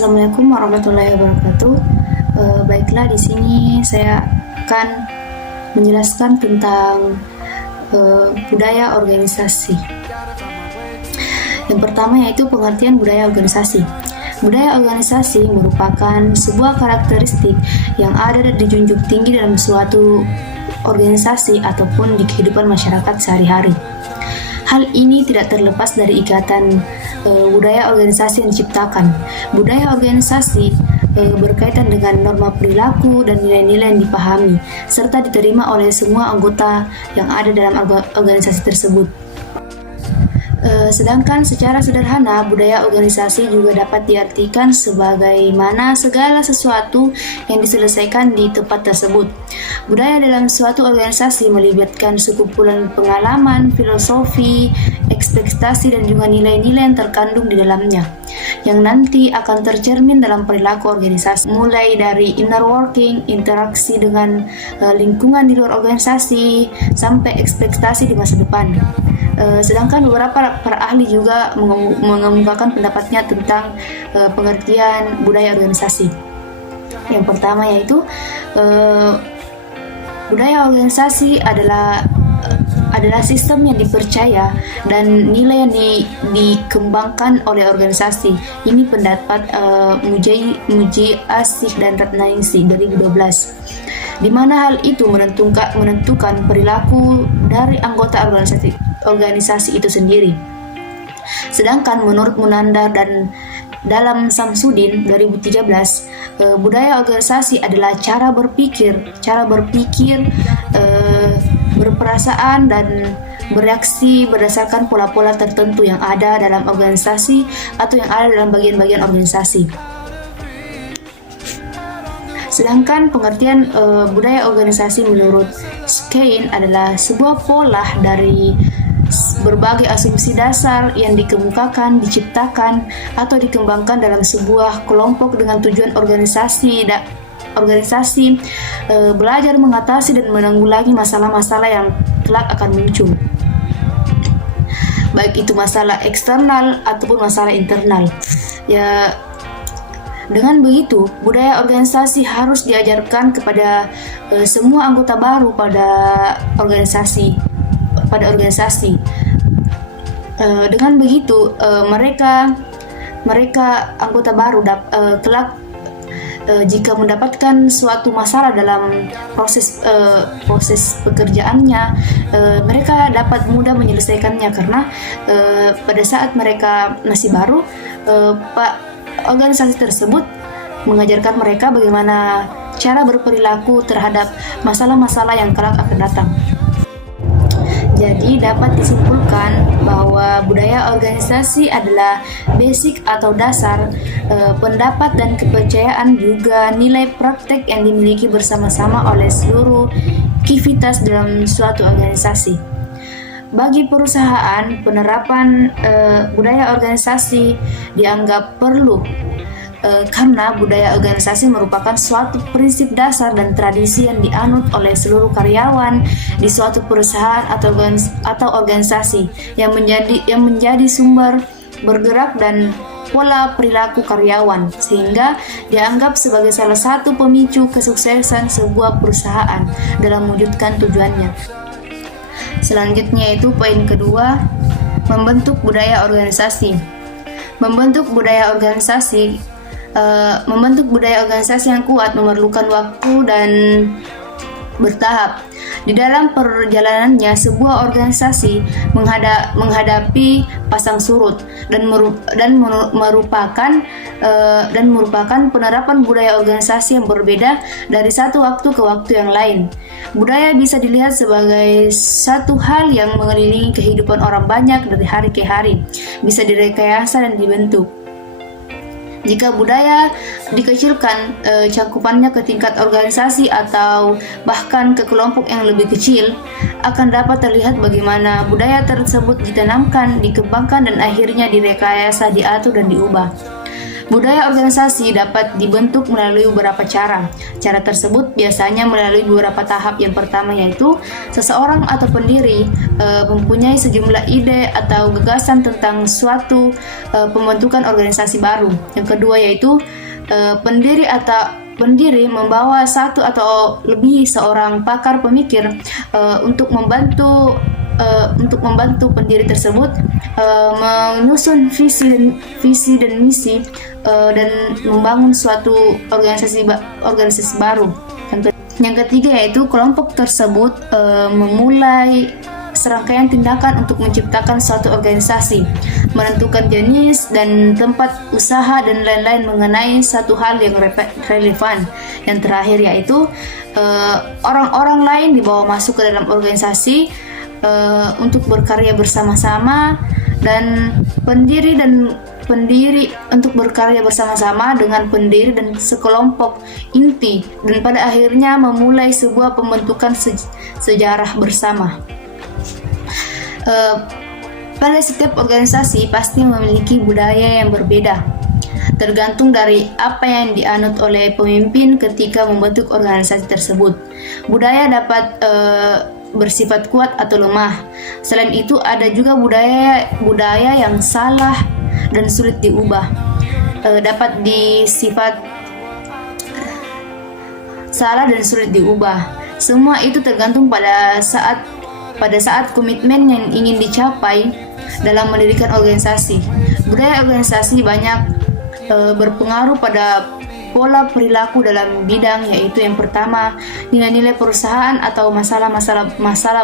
Assalamualaikum warahmatullahi wabarakatuh. Baiklah, di sini saya akan menjelaskan tentang budaya organisasi. Yang pertama yaitu pengertian budaya organisasi. Budaya organisasi merupakan sebuah karakteristik yang ada dan dijunjung tinggi dalam suatu organisasi ataupun di kehidupan masyarakat sehari-hari. Hal ini tidak terlepas dari ikatan budaya organisasi yang diciptakan. Budaya organisasi berkaitan dengan norma perilaku dan nilai-nilai yang dipahami, serta diterima oleh semua anggota yang ada dalam organisasi tersebut. Sedangkan secara sederhana, budaya organisasi juga dapat diartikan sebagaimana segala sesuatu yang diselesaikan di tempat tersebut. Budaya dalam suatu organisasi melibatkan sekumpulan pengalaman, filosofi, ekspektasi, dan juga nilai-nilai yang terkandung di dalamnya, yang nanti akan tercermin dalam perilaku organisasi, mulai dari inner working, interaksi dengan lingkungan di luar organisasi, sampai ekspektasi di masa depan. Sedangkan beberapa para ahli juga mengemukakan pendapatnya tentang pengertian budaya organisasi. Yang pertama yaitu budaya organisasi adalah sistem yang dipercaya dan nilai yang dikembangkan oleh organisasi. Ini pendapat Muji Asih dan Ratnaningsih 2012. Di mana hal itu menentukan perilaku dari anggota organisasi itu sendiri. Sedangkan menurut Munandar dan dalam Samsudin 2013, budaya organisasi adalah cara berpikir, berperasaan dan bereaksi berdasarkan pola-pola tertentu yang ada dalam organisasi atau yang ada dalam bagian-bagian organisasi. Sedangkan pengertian budaya organisasi menurut Skene adalah sebuah pola dari berbagai asumsi dasar yang dikemukakan, diciptakan, atau dikembangkan dalam sebuah kelompok dengan tujuan organisasi belajar mengatasi dan menanggulangi masalah-masalah yang kelak akan muncul, baik itu masalah eksternal ataupun masalah internal. Dengan begitu, budaya organisasi harus diajarkan kepada semua anggota baru pada organisasi. Dengan begitu, mereka anggota baru kelak jika mendapatkan suatu masalah dalam proses pekerjaannya, mereka dapat mudah menyelesaikannya karena pada saat mereka masih baru, organisasi tersebut mengajarkan mereka bagaimana cara berperilaku terhadap masalah-masalah yang kelak akan datang. Jadi dapat disimpulkan bahwa budaya organisasi adalah basic atau dasar pendapat dan kepercayaan, juga nilai praktek yang dimiliki bersama-sama oleh seluruh aktivitas dalam suatu organisasi. Bagi perusahaan, penerapan budaya organisasi dianggap perlu karena budaya organisasi merupakan suatu prinsip dasar dan tradisi yang dianut oleh seluruh karyawan di suatu perusahaan atau organisasi yang menjadi sumber bergerak dan pola perilaku karyawan, sehingga dianggap sebagai salah satu pemicu kesuksesan sebuah perusahaan dalam mewujudkan tujuannya. Selanjutnya itu poin kedua, membentuk budaya organisasi. Membentuk budaya organisasi yang kuat memerlukan waktu dan bertahap. Di dalam perjalanannya, sebuah organisasi menghadapi pasang surut dan merupakan penerapan budaya organisasi yang berbeda dari satu waktu ke waktu yang lain. Budaya bisa dilihat sebagai satu hal yang mengelilingi kehidupan orang banyak dari hari ke hari, bisa direkayasa dan dibentuk. Jika budaya dikecilkan cakupannya ke tingkat organisasi atau bahkan ke kelompok yang lebih kecil, akan dapat terlihat bagaimana budaya tersebut ditanamkan, dikembangkan, dan akhirnya direkayasa, diatur, dan diubah. Budaya organisasi dapat dibentuk melalui beberapa cara. Cara tersebut biasanya melalui beberapa tahap. Yang pertama yaitu seseorang atau pendiri mempunyai sejumlah ide atau gagasan tentang suatu pembentukan organisasi baru. Yang kedua yaitu pendiri membawa satu atau lebih seorang pakar pemikir untuk membantu pendiri tersebut menyusun visi dan misi dan membangun suatu organisasi baru. Yang ketiga yaitu kelompok tersebut memulai serangkaian tindakan untuk menciptakan suatu organisasi, menentukan jenis dan tempat usaha dan lain-lain mengenai satu hal yang relevan. Yang terakhir yaitu orang-orang lain dibawa masuk ke dalam organisasi untuk berkarya bersama-sama, dan pendiri untuk berkarya bersama-sama dengan pendiri dan sekelompok inti, dan pada akhirnya memulai sebuah pembentukan sejarah bersama. Pada setiap organisasi pasti memiliki budaya yang berbeda, tergantung dari apa yang dianut oleh pemimpin ketika membentuk organisasi tersebut. Budaya dapat bersifat kuat atau lemah. Selain itu ada juga budaya yang salah dan sulit diubah. Dapat disifat salah dan sulit diubah. Semua itu tergantung pada saat komitmen yang ingin dicapai dalam mendirikan organisasi. Budaya organisasi banyak berpengaruh pada pola perilaku dalam bidang, yaitu yang pertama nilai-nilai perusahaan atau masalah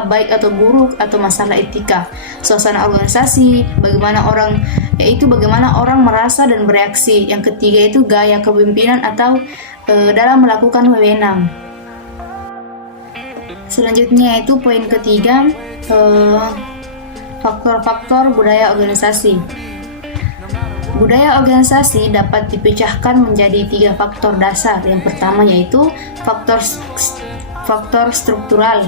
baik atau buruk atau masalah etika, suasana organisasi, bagaimana orang merasa dan bereaksi. Yang ketiga itu gaya kepemimpinan atau dalam melakukan wewenang. Selanjutnya itu poin ketiga, faktor-faktor budaya organisasi. Budaya organisasi dapat dipecahkan menjadi 3 faktor dasar. Yang pertama yaitu faktor struktural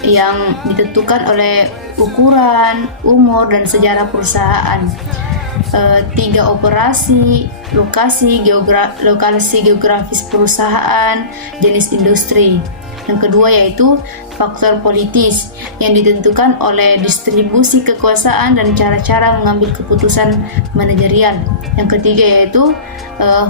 yang ditentukan oleh ukuran, umur, dan sejarah perusahaan. 3 operasi, lokasi geografis perusahaan, jenis industri. Yang kedua yaitu faktor politis yang ditentukan oleh distribusi kekuasaan dan cara-cara mengambil keputusan manajerial. Yang ketiga yaitu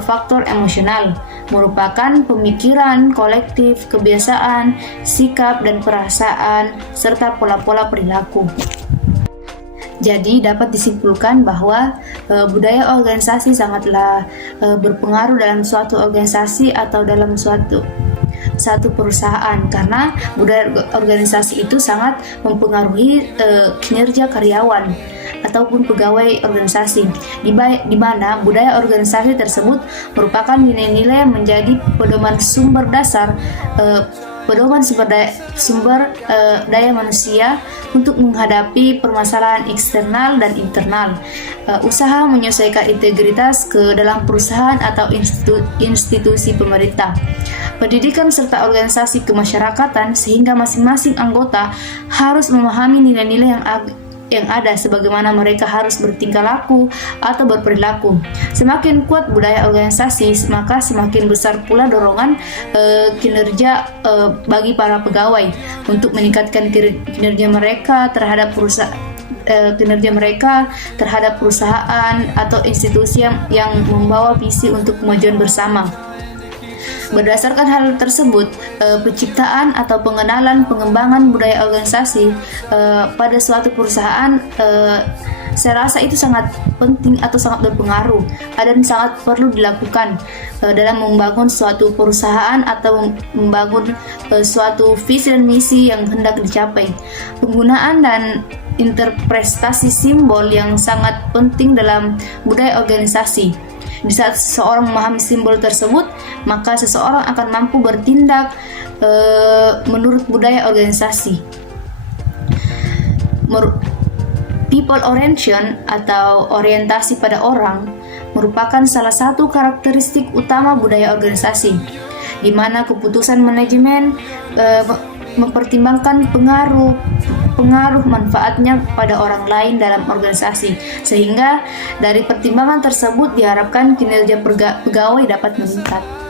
faktor emosional, merupakan pemikiran kolektif, kebiasaan, sikap dan perasaan, serta pola-pola perilaku. Jadi dapat disimpulkan bahwa budaya organisasi sangatlah berpengaruh dalam suatu organisasi atau dalam satu perusahaan, karena budaya organisasi itu sangat mempengaruhi kinerja karyawan ataupun pegawai organisasi, di mana budaya organisasi tersebut merupakan nilai-nilai yang menjadi pedoman sumber daya manusia untuk menghadapi permasalahan eksternal dan internal. Usaha menyesuaikan integritas ke dalam perusahaan atau institusi pemerintah. Pendidikan serta organisasi kemasyarakatan, sehingga masing-masing anggota harus memahami nilai-nilai yang ada, sebagaimana mereka harus bertingkah laku atau berperilaku. Semakin kuat budaya organisasi, maka semakin besar pula dorongan kinerja bagi para pegawai untuk meningkatkan kinerja mereka terhadap perusahaan atau institusi yang membawa visi untuk kemajuan bersama. Berdasarkan hal tersebut, penciptaan atau pengembangan budaya organisasi pada suatu perusahaan, saya rasa itu sangat penting atau sangat berpengaruh dan sangat perlu dilakukan dalam membangun suatu perusahaan atau membangun suatu visi dan misi yang hendak dicapai. Penggunaan dan interpretasi simbol yang sangat penting dalam budaya organisasi. Di saat seseorang memahami simbol tersebut, maka seseorang akan mampu bertindak menurut budaya organisasi. People orientation atau orientasi pada orang merupakan salah satu karakteristik utama budaya organisasi, di mana keputusan manajemen mempertimbangkan pengaruh pengaruh manfaatnya pada orang lain dalam organisasi. Sehingga dari pertimbangan tersebut diharapkan kinerja pegawai dapat meningkat.